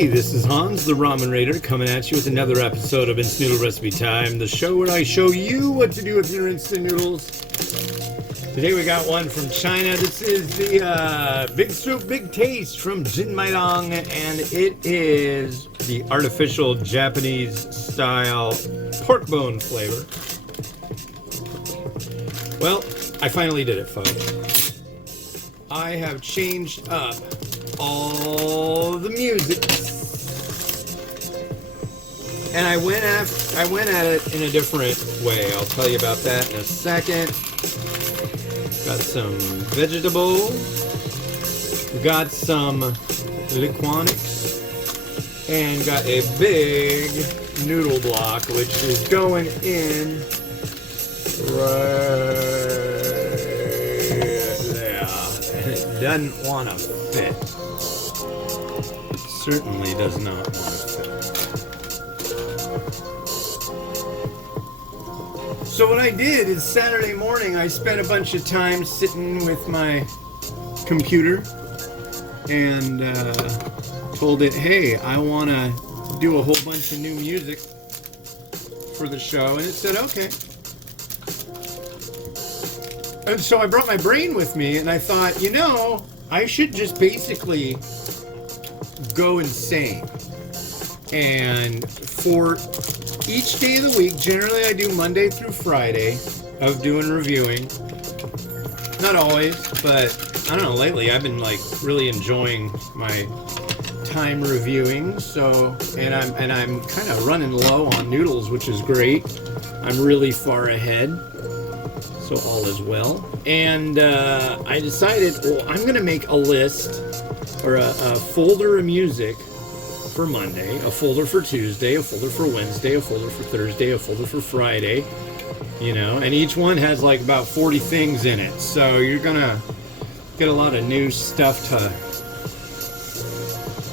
Hey, this is Hans, the Ramen Raider, coming at you with another episode of Instant Noodle Recipe Time, the show where I show you what to do with your instant noodles. Today we got one from China. This is the Big Soup, Big Taste from Jinmaidong, and it is the artificial Japanese-style pork bone flavor. Well, I finally did it, folks. I have changed up all the music, and I went at it in a different way. I'll tell you about that in a second. Got some vegetables, got some liquonics, and got a big noodle block, which is going in right there, and it doesn't want to fit. Certainly does not want to fit. So what I did is Saturday morning I spent a bunch of time sitting with my computer and told it, hey, I want to do a whole bunch of new music for the show, and it said okay. And so I brought my brain with me, and I thought, you know, I should just basically go insane. And for each day of the week, generally I do Monday through Friday of doing reviewing. Not always, but I don't know, lately I've been like really enjoying my time reviewing. So, and I'm kind of running low on noodles, which is great. I'm really far ahead. So all is well. And I decided, well, I'm going to make a list or a folder of music for Monday, a folder for Tuesday, a folder for Wednesday, a folder for Thursday, a folder for Friday, you know, and each one has like about 40 things in it. So you're going to get a lot of new stuff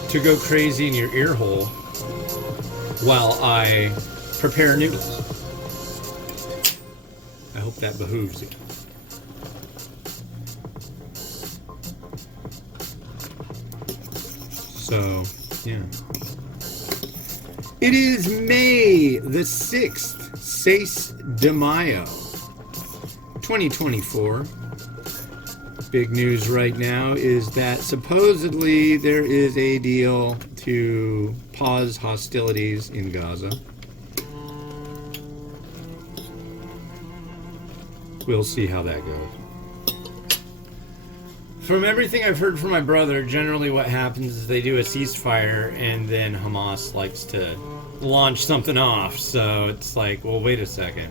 to go crazy in your ear hole while I prepare noodles. I hope that behooves you. So, yeah. It is May the 6th, 6 de Mayo, 2024. Big news right now is that supposedly there is a deal to pause hostilities in Gaza. We'll see how that goes. From everything I've heard from my brother, generally what happens is they do a ceasefire and then Hamas likes to launch something off. So it's like, well, wait a second.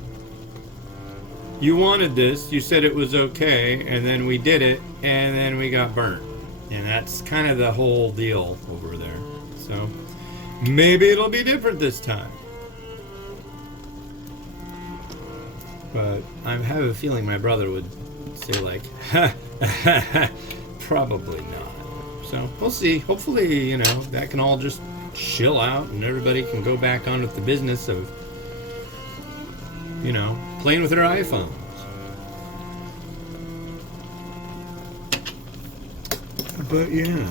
You wanted this, you said it was okay, and then we did it, and then we got burnt. And that's kind of the whole deal over there. So maybe it'll be different this time. But I have a feeling my brother would say like, probably not. So we'll see. Hopefully, you know, that can all just chill out and everybody can go back on with the business of, you know, playing with their iPhones. But yeah.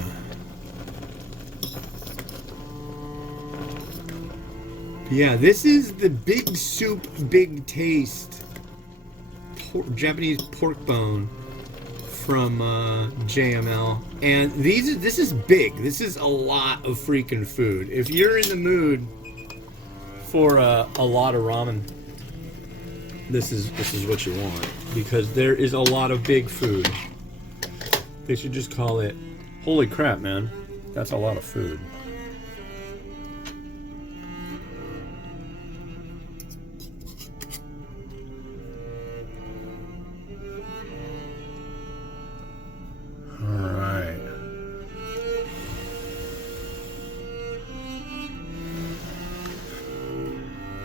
Yeah, this is the Big Soup, Big Taste Japanese pork bone from JML, and this is big. This is a lot of freaking food. If you're in the mood for a lot of ramen, this is what you want, because there is a lot of big food. They should just call it, holy crap, man, that's a lot of food.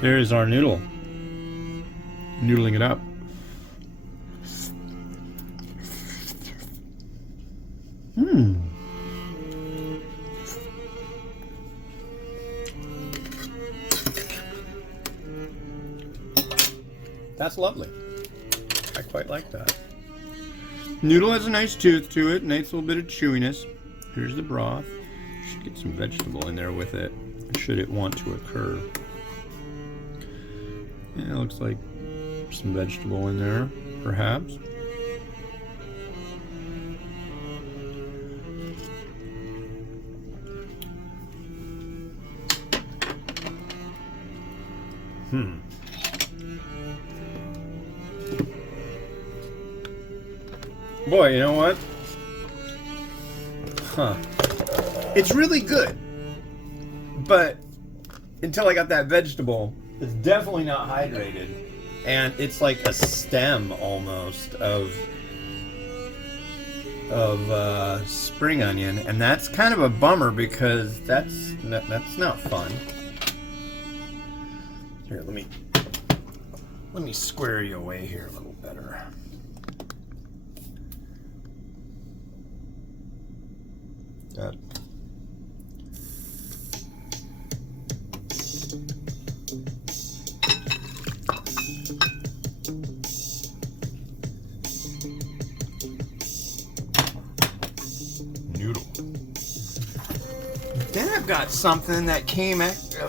There's our noodle. Noodling it up. That's lovely. I quite like that. Noodle has a nice tooth to it, nice little bit of chewiness. Here's the broth. Should get some vegetable in there with it, should it want to occur. Yeah, it looks like some vegetable in there, perhaps. Boy, you know what? It's really good. But until I got that vegetable, it's definitely not hydrated. And it's like a stem almost of spring onion, and that's kind of a bummer because that's not fun. Here, let me square you away here a little better. Got Noodle. Then I've got something that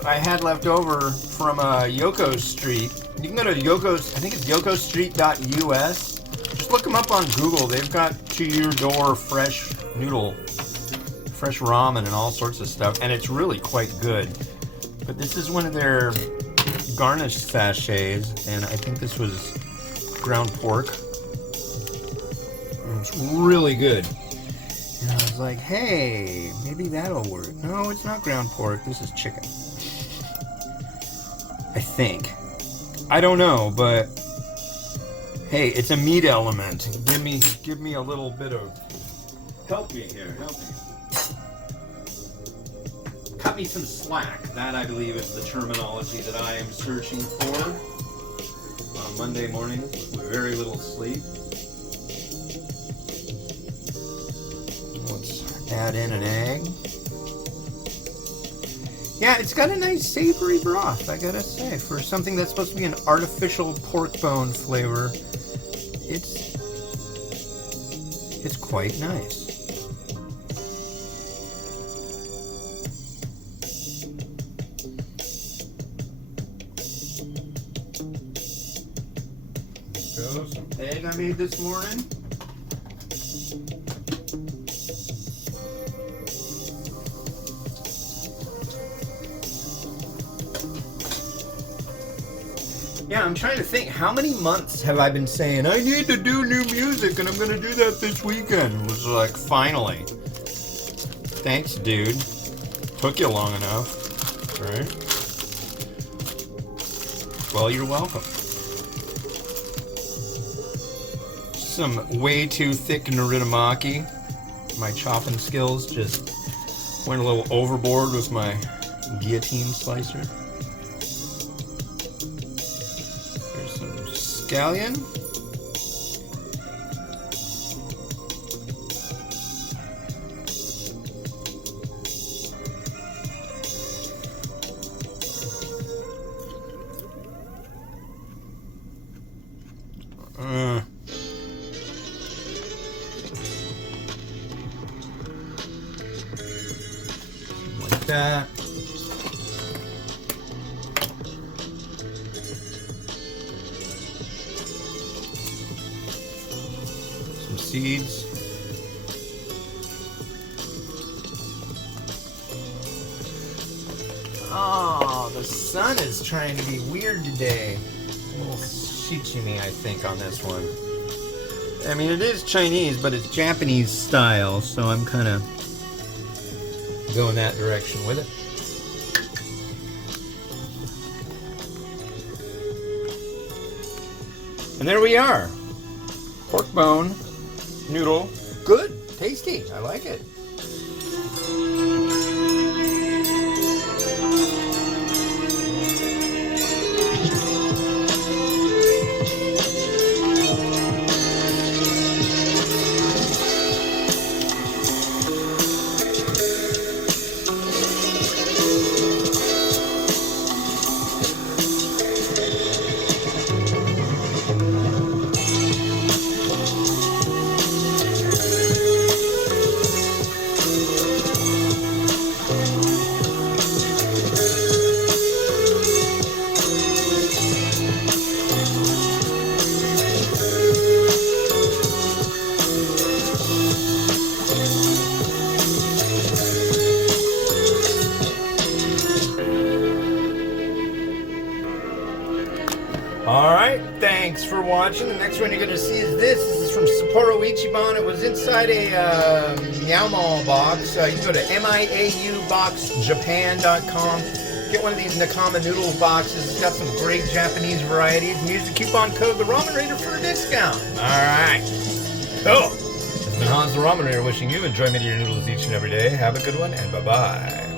I had left over from Yoko Street. You can go to Yoko's, I think it's yokostreet.us. Just look them up on Google. They've got to your door fresh noodle, fresh ramen and all sorts of stuff, and it's really quite good. But this is one of their garnish sachets, and I think this was ground pork. And it's really good. And I was like, hey, maybe that'll work. No, it's not ground pork. This is chicken. I think. I don't know, but hey, it's a meat element. Give me a little bit of help me here. Help me. Cut me some slack. That, I believe, is the terminology that I am searching for on Monday morning with very little sleep. Let's add in an egg. Yeah, it's got a nice savory broth, I gotta say. For something that's supposed to be an artificial pork bone flavor, it's quite nice. Some egg I made this morning. Yeah, I'm trying to think, how many months have I been saying, I need to do new music and I'm going to do that this weekend? It was like, finally. Thanks, dude. Took you long enough, right? Well, you're welcome. Some way too thick noritamaki. My chopping skills just went a little overboard with my guillotine slicer. Here's some scallion. Like that. Some seeds. Oh, the sun is trying to be weird today. A little shichimi, I think, on this one. I mean, it is Chinese, but it's Japanese style, so I'm kind of going that direction with it. And there we are. Pork bone, noodle, good, tasty, I like it. watching. The next one you're going to see is this. This is from Sapporo Ichiban. It was inside a Meow box. You can go to miauboxjapan.com. Get one of these Nakama noodle boxes. It's got some great Japanese varieties. And use the coupon code The Ramen Raider for a discount. All right. Cool. It's been Hans the Ramen Raider wishing you enjoyment of your noodles each and every day. Have a good one, and bye-bye.